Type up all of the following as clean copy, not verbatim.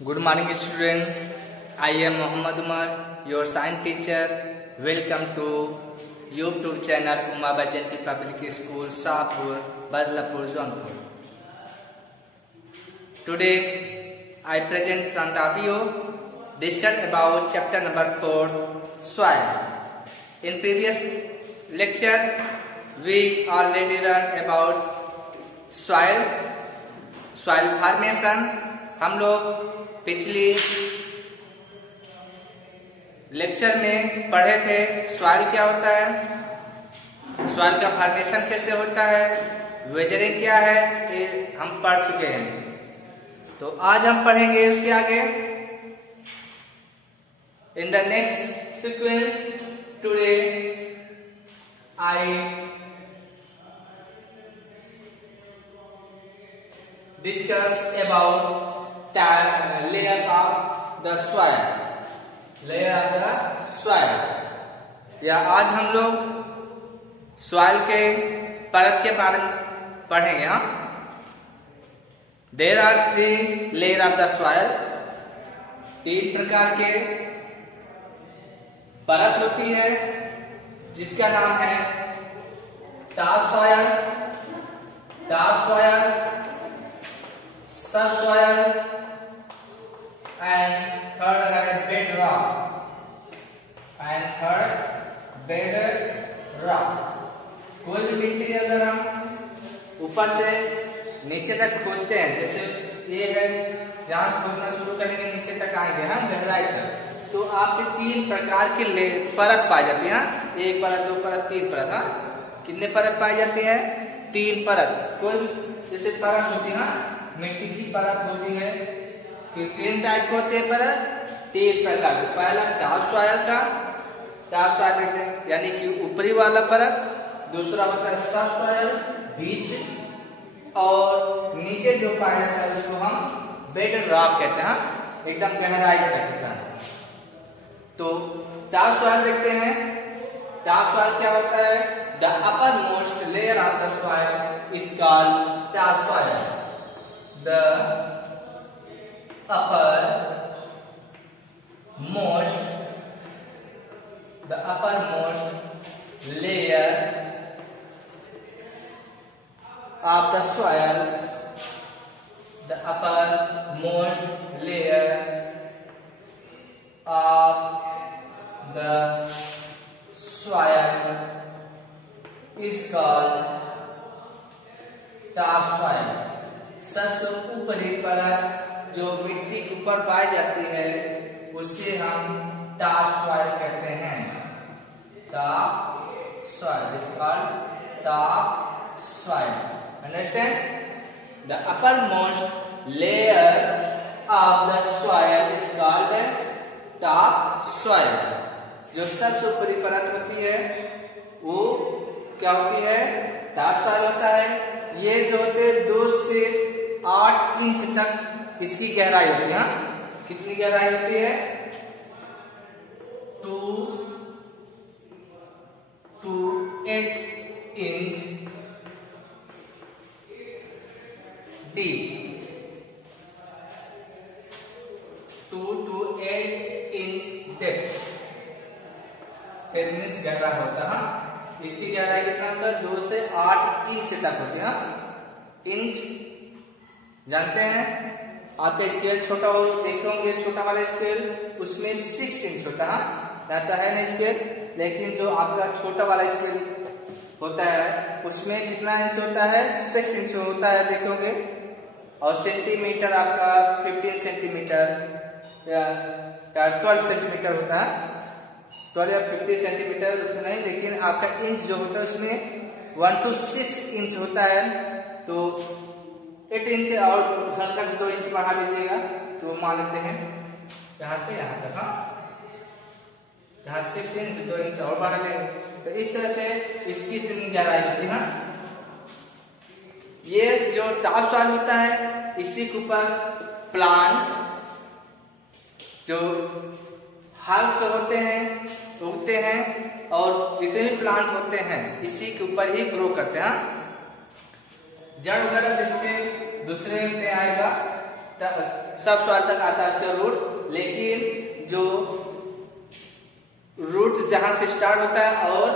Good morning student. I am Muhammad Umar, your science teacher. Welcome to YouTube channel Uma Bajanti Public School, Shahpur, Badlapur, Jaunpur. Today I present in front of you discuss about chapter number 4, soil. In previous lecture we already learned about soil formation. हम लोग पिछली lecture में पढ़े थे soil क्या होता है, soil का फॉर्मेशन कैसे होता है, वेदरिंग क्या है, ये हम पढ़ चुके हैं। तो आज हम पढ़ेंगे उसके आगे। In the next sequence today I discuss about layers of the soil, layer of the soil। या आज हम लोग सॉइल के परत के बारे में पढ़ेंगे। हाँ, there are 3 layer of the soil. 3 प्रकार के परत होती है जिसका नाम है topsoil, subsoil and third है बेड रॉक। कोई भी मिट्टी अगर हम ऊपर से नीचे तक खोदते हैं, जैसे ये है, जहां से खोदना शुरू करेंगे नीचे तक आएंगे हम गहराई तक, तो आपके 3 प्रकार के परत पाई जाती है। 1 परत, 2 परत, 3 परत। हाँ, कितने परत पाई जाती है? 3 परत। कोई जैसे परत होती है, मिट्टी की परत होती है, कितने टाइप होते हैं परत? 3 प्रकार। पहला टॉप सॉइल का, टॉप सॉइल यानी कि ऊपरी वाला परत। दूसरा होता है सब सॉइल, बीच, और नीचे जो पाया जाता है उसको हम बेड रॉक कहते हैं, एकदम गहराई कहते हैं। तो टॉप सॉइल देखते हैं। टॉप सॉइल क्या होता है? The upper most layer of the soil is called top soil. The uppermost layer of the soil, the uppermost layer of the soil is called top soil। सबसे ऊपरी परत जो मिट्टी के ऊपर पाई जाती है उसे हम टॉप सॉइल कहते हैं। Top soil is called top soil. Understand? The upper most layer of the soil is called top soil. जो सबसे ऊपरी परत होती है वो क्या होती है? टॉप सॉइल होता है। ये जो होते 2 से 8 इंच तक इसकी गहराई होती है। कितनी गहराई होती है? 2 to 8 inch deep. 2 to 8 inch depth. गहरा होता है। इसकी गहराई कितना होता है? 2 से 8 इंच तक होती है। इंच जानते हैं? आपका स्केल छोटा हो, देखे होंगे छोटा वाला स्केल, उसमें 6 इंच होता है, रहता है ना स्केल। लेकिन जो आपका छोटा वाला स्केल होता है उसमें कितना इंच होता है? 6 इंच होता है, देखे होंगे। और सेंटीमीटर आपका 15 सेंटीमीटर या 12 सेंटीमीटर होता है। 12 या 50 सेंटीमीटर उसमें नहीं, लेकिन आपका इंच जो होता है उसमें 1 to 6 इंच होता है। तो 8 इंच और हल्का से 2 इंच बढ़ा लीजिएगा तो मान लेते हैं यहाँ से यहाँ तक। हाँ, यहाँ 6 इंच 2 इंच और बढ़ा लेंगे तो इस तरह से इसकी इतनी गहराई होती है। ये जो टॉप सॉइल होता है इसी के ऊपर प्लांट जो हाल से होते हैं, उगते हैं, और जितने भी प्लांट होते हैं इसी के ऊपर ही ग्रो करते हैं। जड़ वगैरह से इसके दूसरे पे आएगा सब सॉइल तक आता है उसका रूट, लेकिन जो रूट जहां से स्टार्ट होता है और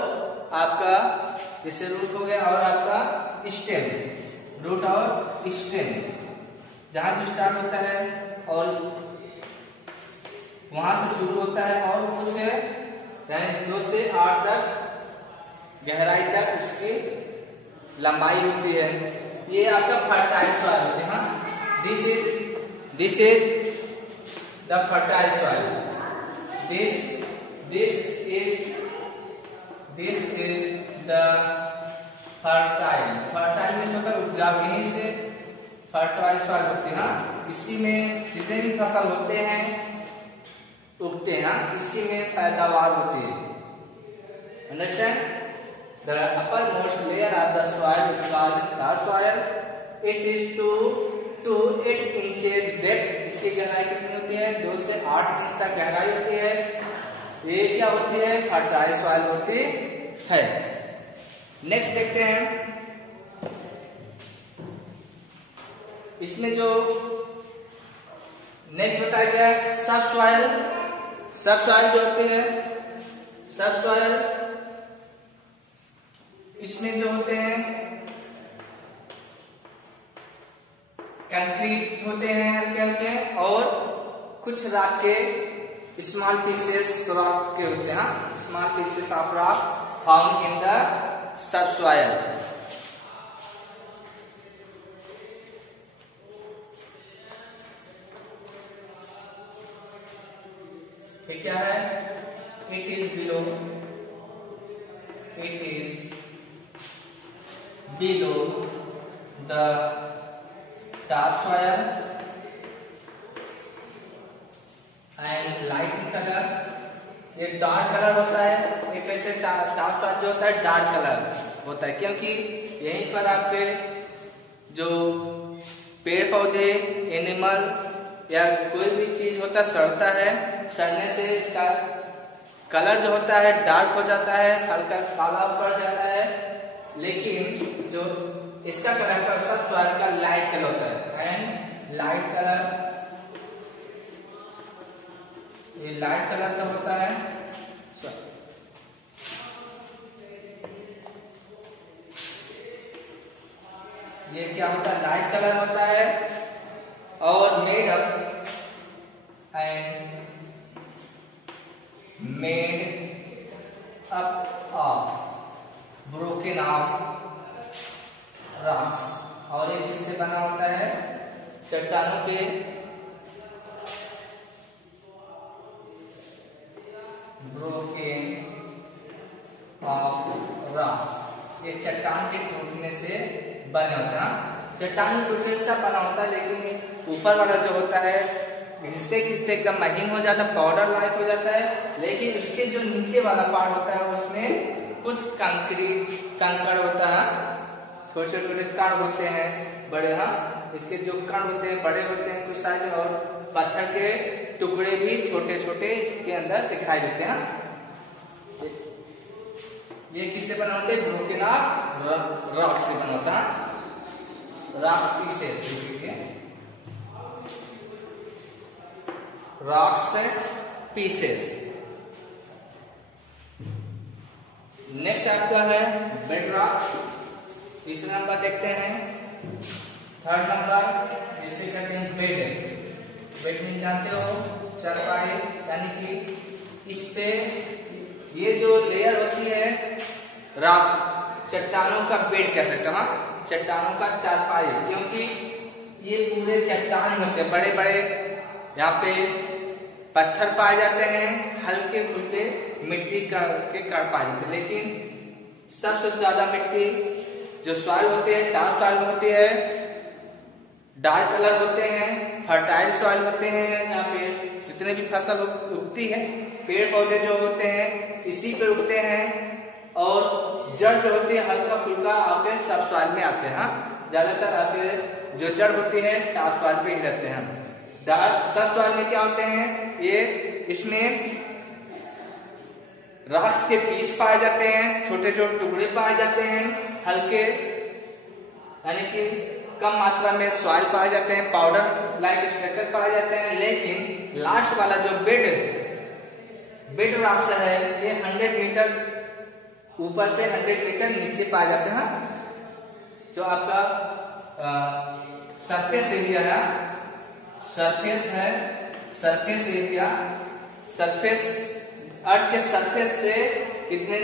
आपका जैसे रूट हो गया और आपका स्टेम, रूट और स्टेम जहां से स्टार्ट होता है और वहां से शुरू होता है और कुछ है 2 से 8 तक गहराई तक उसकी लंबाई होती है। ये आपका फर्टाइल सॉइल होते हैं। This is the fertile soil. This is the fertile में होता है उपजाऊ, यहीं से फर्टाइल सॉइल होते हैं। इसी में जितने भी फसल होते हैं उगते हैं, इसी में पैदावार होती है। Understand? The uppermost layer of the soil is called topsoil. It is 2 to 8 inches depth. इसकी गहराई कितनी होती है? 2 से 8 इंच तक गहराई होती है। ये क्या होती है? फर्टाइल सॉइल होती है। नेक्स्ट देखते हैं, इसमें जो नेक्स्ट बताया गया सब सॉइल। सब सॉइल जो होती है, सब सॉइल इसमें जो होते हैं कंक्रीट होते हैं हल्के हल्के, और कुछ रॉक के स्मॉल पीसेस रॉक के होते हैं। Small pieces of rock found in the subsoil. ये क्या है? It is below the topsoil and light colour. ये डार्क कलर होता है। ये कैसे? topsoil जो होता है डार्क कलर होता है, क्योंकि यहीं पर आपके जो पेड़ पौधे, एनिमल या कोई भी चीज होता है सड़ता है, सड़ने से इसका कलर जो होता है डार्क हो जाता है, हल्का काला पड़ जाता है। लेकिन जो इसका कलर सब सॉइल का लाइट कलर होता है। एंड लाइट कलर, ये लाइट कलर का होता है। ये क्या होता है? लाइट कलर होता है और made up of broken of rocks. और ये किससे बना होता है? चट्टानों के ब्रोकन ऑफ रॉक्स। ये चट्टान के टूटने से बने होता है। चट्टान टूटने से बना होता है, लेकिन ऊपर वाला जो होता है घिसते घिसते एकदम महीन हो जाता है, पाउडर लाइक हो जाता है। लेकिन उसके जो नीचे वाला पार्ट होता है उसमें कुछ कंकड़ होता है, छोटे छोटे कण होते हैं बड़े। हाँ, इसके जो कण होते हैं बड़े होते हैं कुछ साइज, और पत्थर के टुकड़े भी छोटे छोटे इसके अंदर दिखाई देते हैं। ये किससे बना होता है? ब्रोकन ऑफ रॉक से बना होता है। Rocks pieces. नेक्स्ट आपका है बेड रॉक। तीसरा नंबर देखते हैं। थर्ड नंबर जिसे कहते हैं बेड। बेड में जानते हो चारपाई, यानी कि इस पे ये जो लेयर होती है रॉक, चट्टानों का बेड कह सकते हो। हाँ, चट्टानों का चारपाई, क्योंकि ये पूरे चट्टान होते हैं बड़े बड़े। यहाँ पे पत्थर पाए जाते हैं, हल्के फुल्के मिट्टी के कण पाए जाते हैं, लेकिन सबसे ज्यादा मिट्टी जो सॉइल होते हैं टॉप सॉइल होते हैं, डार्क कलर होते हैं, फर्टाइल सॉइल होते हैं। यहाँ पे जितने भी फसल उगती है, पेड़ पौधे जो होते हैं इसी पे उगते हैं, और जड़ जो होती है हल्का फुल्का आपके सब सॉइल में आते हैं। ज्यादातर आपके जो जड़ होती है टॉप सॉइल पे ही रहते हैं। डार्क सब सॉइल में क्या होते हैं? ये इसमें रॉक्स के पीस पाए जाते हैं, छोटे छोटे टुकड़े पाए जाते हैं, हल्के, यानी कि कम मात्रा में सॉइल पाए जाते हैं, पाउडर लाइक स्ट्रक्चर पाए जाते हैं, लेकिन लास्ट वाला जो बेड रॉक्स है ये 100 मीटर ऊपर से 100 मीटर नीचे पाए जाते हैं। जो आपका सरफेस एरिया है, सरफेस एरिया, सरफेस अर्थ के सरफेस से कितने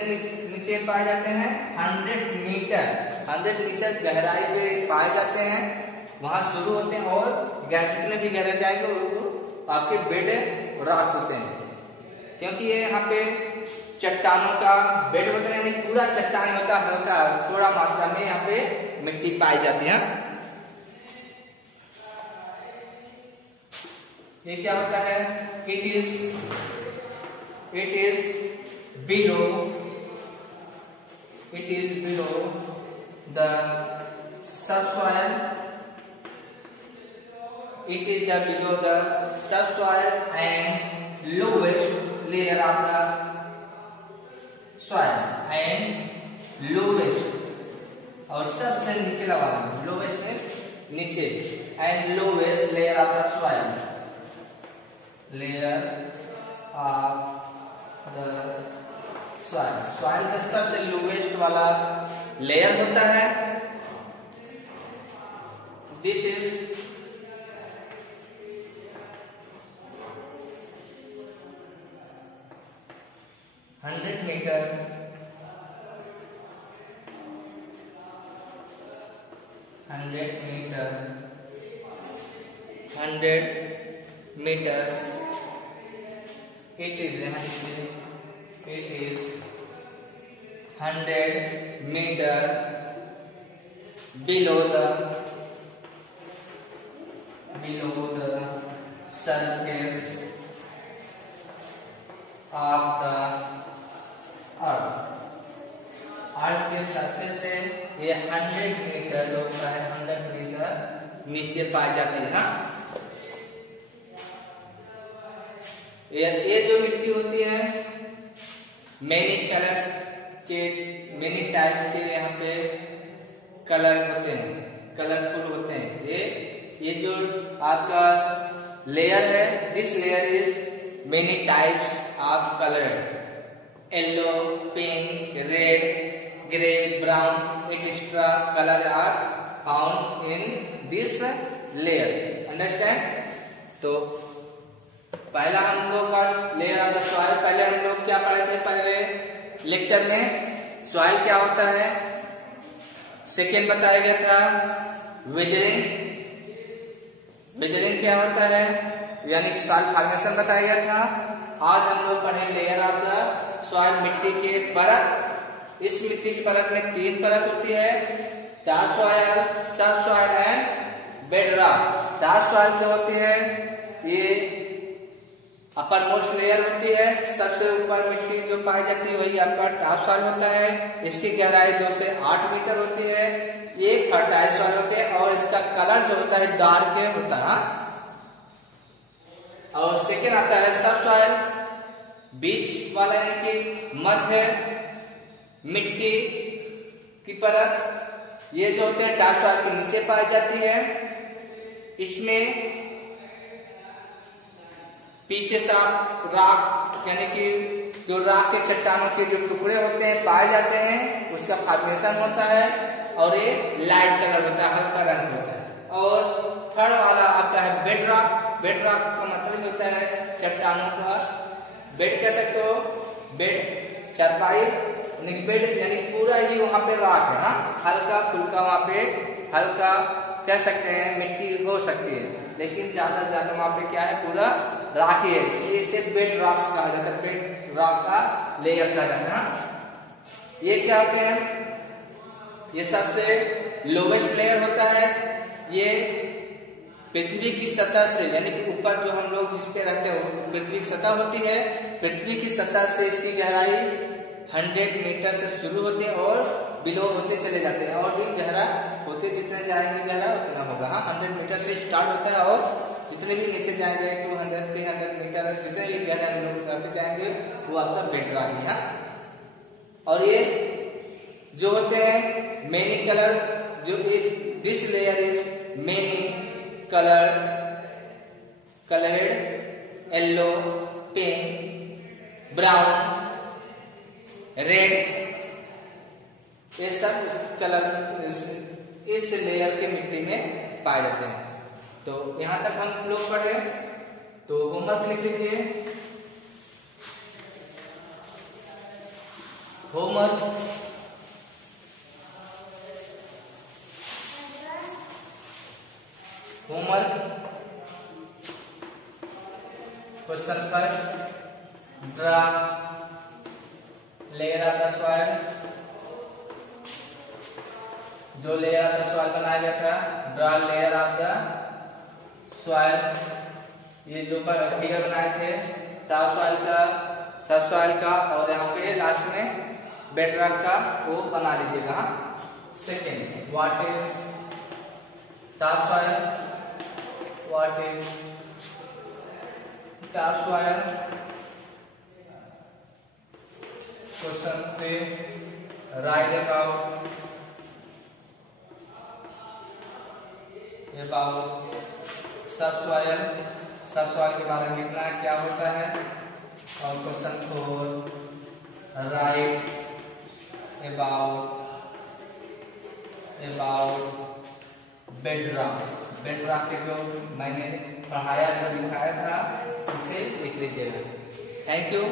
नीचे पाए जाते हैं? 100 मीटर गहराई पे पाए जाते हैं, वहां शुरू होते हैं और जितने भी गहरे जाएंगे वो आपके बेड रॉक होते हैं। क्योंकि ये यहाँ पे चट्टानों का बेड होता है, यानी पूरा चट्टान होता है, हल्का थोड़ा मात्रा में यहाँ पे मिट्टी पाई जाती है। ये क्या होता है? It is below the subsoil, it is below the subsoil and lowest layer of the soil and lowest और सबसे नीचे वाला lowest means नीचे and lowest layer of the soil, layer of the soil का सबसे lowest वाला layer होता है। This is hundred meters. It is 100 meter below the surface of the अर्थ के सरफेस से ये 100 मीटर जो होता है 100 मीटर नीचे पाई जाती है ना। ये जो मिट्टी होती है मेनी कलर्स के, मेनी टाइप्स के यहाँ पे कलर होते हैं, कलरफुल होते हैं। ये जो आपका लेयर है, this layer is many types of colour, yellow, pink, red, grey, brown etcetera colour are found in this layer. Understand? तो पहला हम लोग का लेयर ऑफ द सॉइल, पहले हम लोग क्या पढ़े थे पहले लेक्चर में? सॉइल क्या होता है, सेकेंड बताया गया था वेदरिंग, वेदरिंग क्या होता है यानी कि सॉइल फॉर्मेशन बताया गया था। आज हम लोग पढ़े लेयर ऑफ द सॉइल, मिट्टी के परत। इस मिट्टी की परत में 3 परत होती है, टॉप सॉइल, सब soil and bed rock. Top soil जो होती है ये अपर मोस्ट लेयर होती है, सबसे ऊपर मिट्टी जो पाई जाती है वही आपका टॉप सॉइल होता है। इसकी गहराई 2 से 8 मीटर होती है। ये फर्टाइल सॉइल होते हैं और इसका कलर जो होता है डार्क होता है। और सेकेंड आता है सब सॉइल, बीच वाला यानी कि मध्य मिट्टी की परत। ये जो होते हैं टॉप सॉइल के नीचे पाई जाती है। इसमें पीसेस ऑफ रॉक यानी कि जो रॉक के चट्टानों के जो टुकड़े होते हैं पाए जाते हैं, उसका फॉर्मेशन होता है और ये लाइट कलर होता है, हल्का रंग होता है। और थर्ड वाला आता है बेड रॉक। बेड रॉक का मतलब होता है चट्टानों का बेड कह सकते हो, बेड चारपाई बेड यानी पूरा ही वहां पे रॉक है ना, हल्का फुल्का वहां पे हल्का कह सकते हैं मिट्टी हो सकती है, लेकिन ज्यादा से ज्यादा वहां पे क्या है पूरा रॉक ही है, इसे बेड रॉक्स कहा जाता है, बेड रॉक का लेयर कहा जाता है। ये क्या होते हैं, ये सबसे लोवेस्ट लेयर होता है। ये पृथ्वी की सतह से यानी कि ऊपर जो हम लोग जिस पे रहते हैं पृथ्वी की सतह होती है, पृथ्वी की सतह से इसकी गहराई 100 मीटर से शुरू होते हैं और बिलो होते चले जाते हैं, और भी गहरा होते जितने जाएंगे गहरा उतना होगा। हाँ, 100 मीटर से स्टार्ट होता है और जितने भी नीचे जाएंगे 200 300 मीटर जितने भी गहरा हम लोग जाते जाएंगे वो आपका बेड रॉक है। और ये जो होते हैं मेनी कलर, जो this layer is many colored yellow, pink, brown, red, ये सब कलर इस लेयर के मिट्टी में पाए जाते हैं। तो यहां तक हम लोग पढ़ रहे हैं। तो होमवर्क लिख लीजिए। Homework question first, draw layer of the soil. जो लेयर ऑफ द सॉइल बनाया गया था, draw layer of the soil. ये जो फिगर बनाए थे टॉप सॉइल का, सब सॉइल का, और यहाँ पे लास्ट में बेड रॉक का, वो बना लीजिएगा। Second, what is top soil, what is top soil. Question 3, right about सब सॉइल के बारे में लिखना है, क्या होता है। और क्वेश्चन 4, राइट अबाउट बेडरॉक के जो मैंने पढ़ाया, जो लिखाया था, उसे लिख लीजिएगा। Thank you.